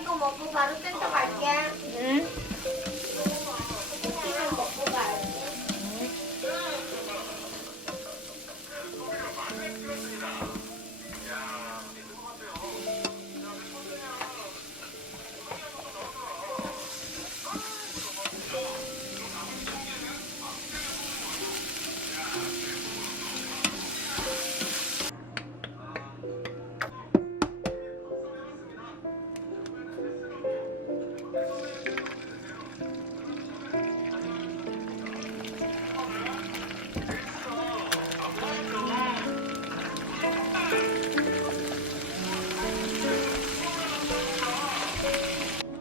이거 먹고 바로 센터 갈게. 응? 쿠키는 먹고 가야지.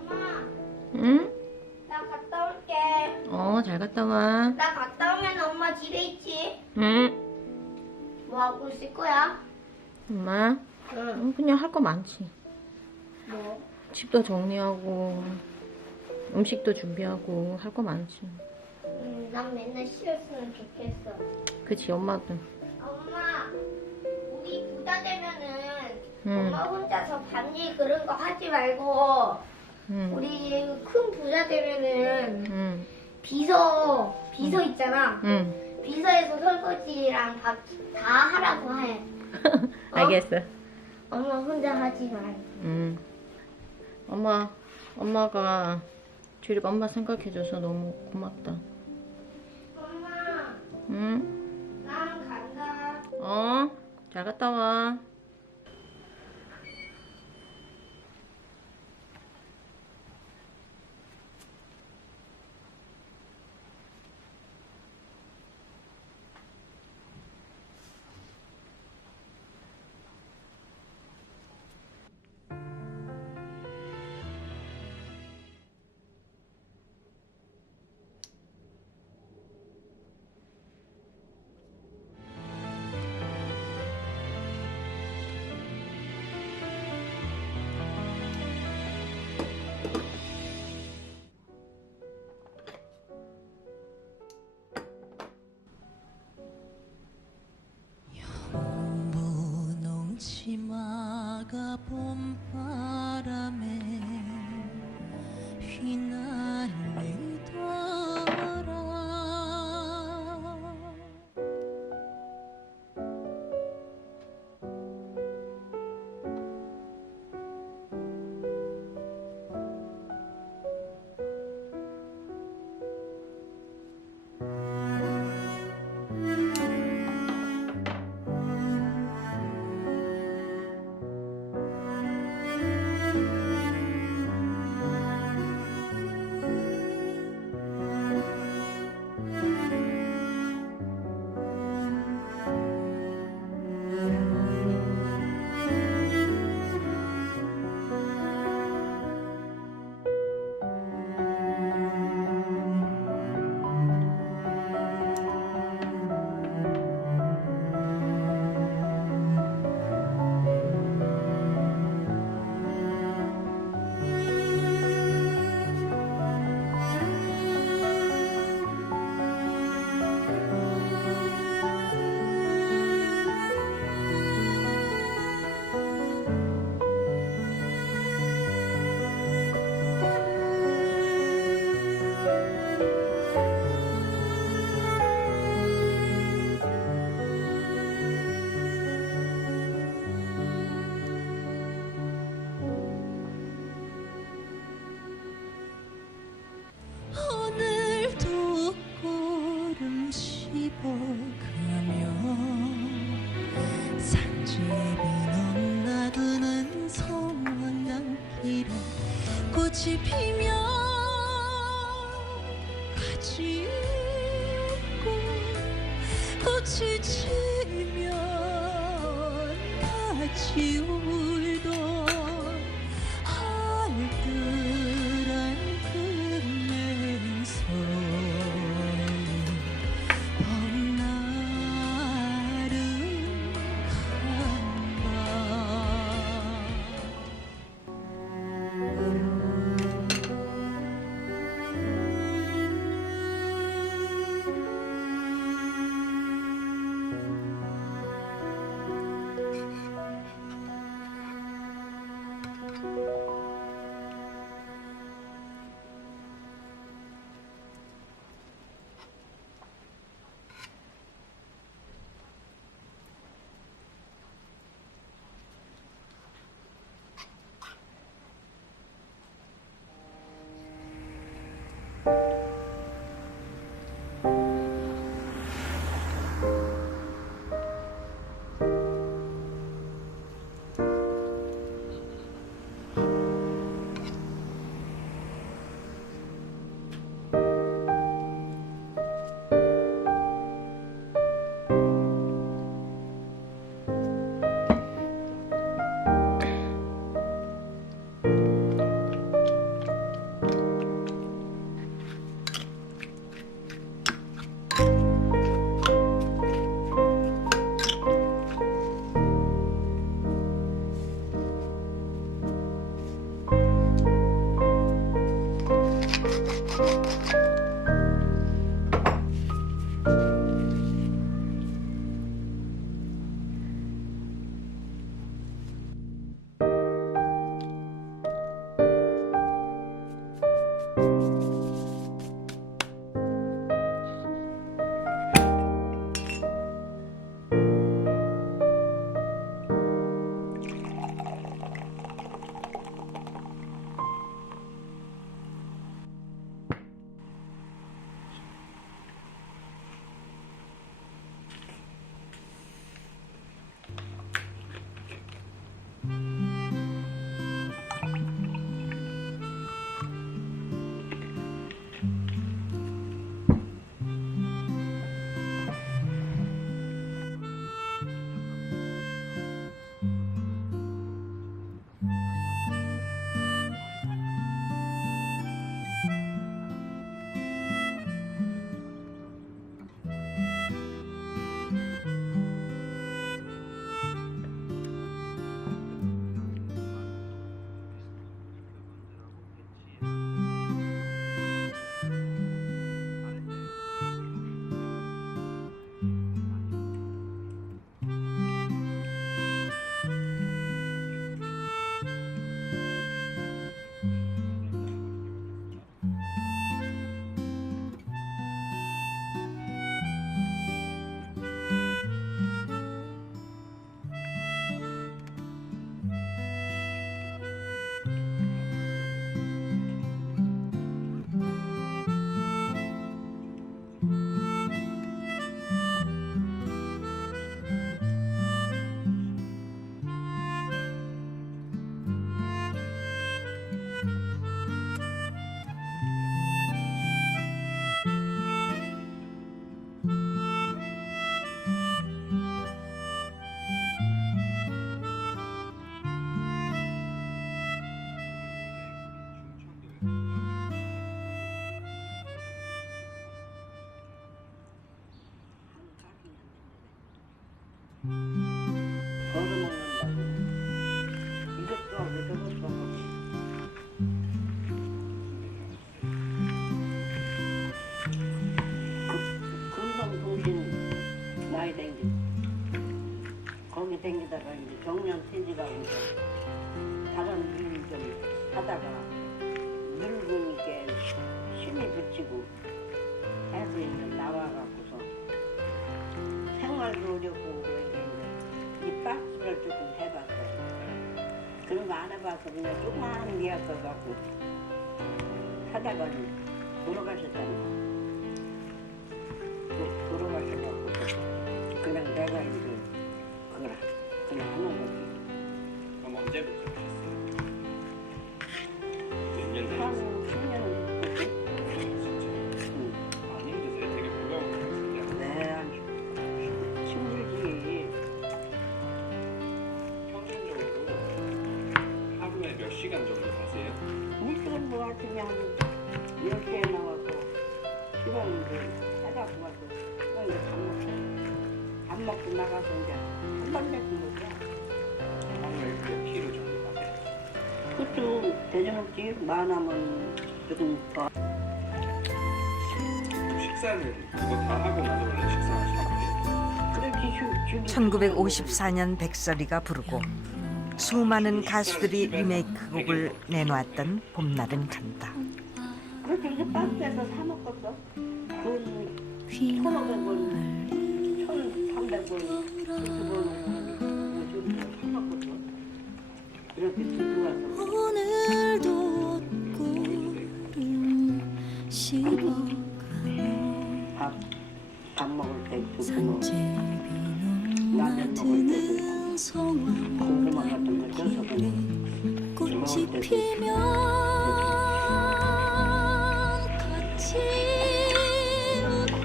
엄마, 응? 나 갔다 올게. 잘 갔다 와. 나 갔다 오면 엄마 집에 있지? 응? 뭐 하고 있을 거야? 엄마? 응. 그냥 할 거 많지. 뭐? 집도 정리하고, 음식도 준비하고, 할 거 많지. 난 맨날 쉬었으면 좋겠어. 그치, 엄마도. 엄마, 우리 부자 되면은 응. 엄마 혼자서 밭일 그런 거 하지 말고 응. 우리 큰 부자 되면은 응. 비서 있잖아. 응. 비서에서 설거지랑 밥 다 하라고 해. 알겠어. 엄마 혼자 하지 말고. 응. 엄마가 주립 엄마 생각해줘서 너무 고맙다. 엄마, 응? 난 간다. 잘 갔다 와. 분홍 치마가 봄바람에 휘날리더라. 오늘도 구름 씹어가며 산집이 넘나드는 성황남길에 꽃이 피면 가지 웃고 꽃이 지면 같이 울던 알뜰한 금맹서 봄날은 간다. 이제 정년 퇴직하고 이제 다른 일 좀 하다가 늙으니까 힘이 붙이고 해서 이제 나와갖고서 생활도 어렵고 그러니까 이 박스를 조금 해봤어요. 그런 거 안 해봐서 그냥 조그마한 미약 거 갖고 하다가 돌아가셨잖아요. 돌아가셔갖고 그냥 내가 이제 그거라 그냥 하는 거지. 그럼 언제부터 하셨어요? 몇년 한 되셨어요? 10년 됐지? 응. 안 힘드세요? 되게 무거운 것 같은데. 네, 힘들지. 평균적으로 하루에 몇 시간 정도 자세요? 일찍은 뭐 아침에 한 10시에 나와서 시간인데 해갖고 와서 이제 밥 먹고 나가서 이제 한번 내는 거죠. 하루에 몇 킬로 정도 가세요? 그것도 대전업지 많으면 조금 더. 식사는 그거 다 하고 나서 원래 식사하시는 거예요? 그렇지 1954년 백설이가 부르고 수많은 가수들이 리메이크곡을 내놓았던 봄날은 간다. 그렇게 이제 박스에서 사 먹었어. 돈 1,500원, 1,300원, 2,000원 사 먹었어. 이렇게 들고 와서. 오늘도 꽃구름 식어가네 밥 먹을 때 주고 산제비 라면 먹을 때도 농마드는 고구마 같은 거 쪄서 그냥 꽃이 피면 같이 웃고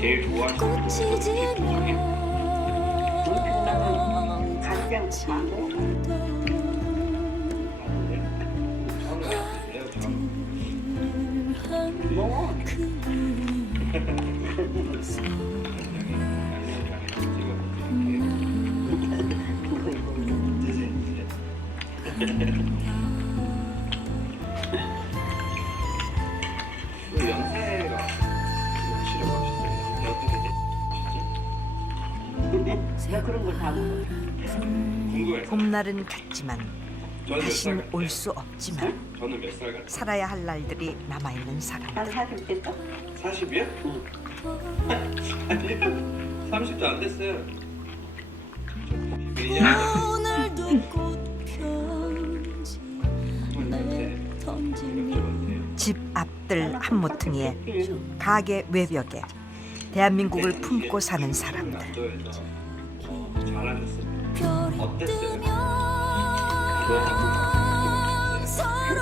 제일 좋아하시는 꽃이 곡 중에 지면 나는 간장 망고 뭐 그거 연세가 몇이라고 하셨어요? 연세 어떻게 되시지? 내가 그런 걸 다 먹어. 궁금해서. 봄날은 갔지만 저는 몇 살 다신 같아요? 올 수 없지만 저는 몇 살 같아요? 살아야 할 날들이 남아있는 사람. 한 40 됐어? 40이요? 응. 아니요. 30도 안 됐어요. 저 1년 오늘도 꽃편지 내 던지면 집 앞들 한 모퉁이에 가게 외벽에 대한민국을 품고 사는 사람들. 남도에서 잘하셨어요. 별이 어땠어요? 뜨면 그거 하고 막 서로